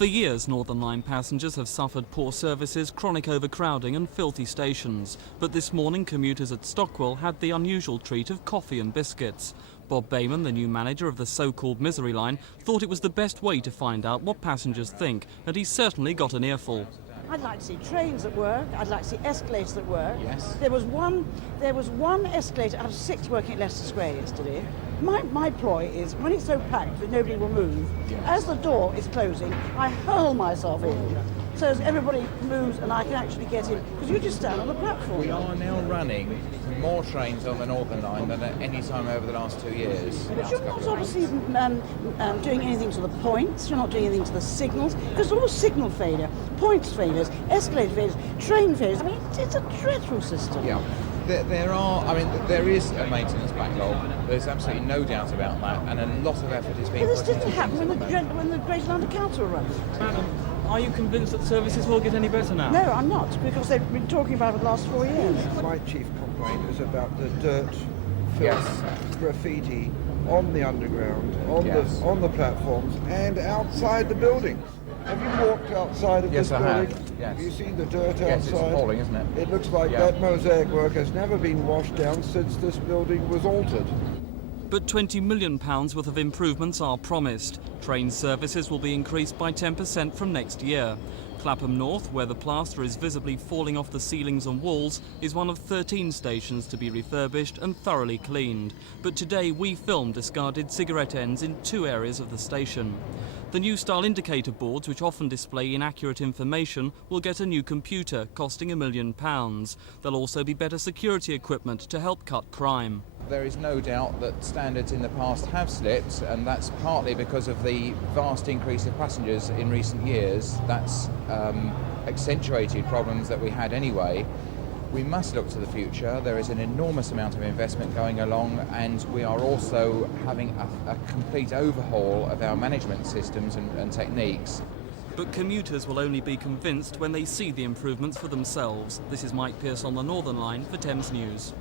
For years, Northern Line passengers have suffered poor services, chronic overcrowding and filthy stations. But this morning, commuters at Stockwell had the unusual treat of coffee and biscuits. Bob BAYMAN, the new manager of the so-called Misery Line, thought it was the best way to find out what passengers think, and he certainly got an earful. I'd like to see trains that work. I'd like to see escalators that work. Yes. There was one escalator out of 6 working at Leicester Square yesterday. My ploy is, when it's so packed that nobody will move, as the door is closing, I hurl myself in, so as everybody moves and I can actually get in, because you just stand on the platform. We are now running more trains on the Northern Line than at any time over the last 2 years. But you're not obviously doing anything to the points, you're not doing anything to the signals, because all signal failure, points failures, escalator failures, train failures, I mean, it's a dreadful system. Yeah. There is a maintenance backlog. There's absolutely no doubt about that, and a lot of effort is being But this put into didn't happen when the Greater London Council were running. Madam, are you convinced that services will get any better now? No, I'm not, because they've been talking about it for the last 4 years. My chief complaint is about the dirt, filth, graffiti on the underground, on the platforms and outside the buildings. Have you walked outside of this building? Yes, I have. Yes. Have you seen the dirt outside? Yes, it's appalling, isn't it? It looks like that mosaic work has never been washed down since this building was altered. But £20 million worth of improvements are promised. Train services will be increased by 10% from next year. Clapham North, where the plaster is visibly falling off the ceilings and walls, is one of 13 stations to be refurbished and thoroughly cleaned. But today we filmed discarded cigarette ends in 2 areas of the station. The new style indicator boards, which often display inaccurate information, will get a new computer costing £1 million. There'll also be better security equipment to help cut crime. There is no doubt that standards in the past have slipped, and that's partly because of the vast increase of passengers in recent years. That's accentuated problems that we had anyway. We must look to the future. There is an enormous amount of investment going along, and we are also having a complete overhaul of our management systems and techniques. But commuters will only be convinced when they see the improvements for themselves. This is Mike Pearce on the Northern Line for Thames News.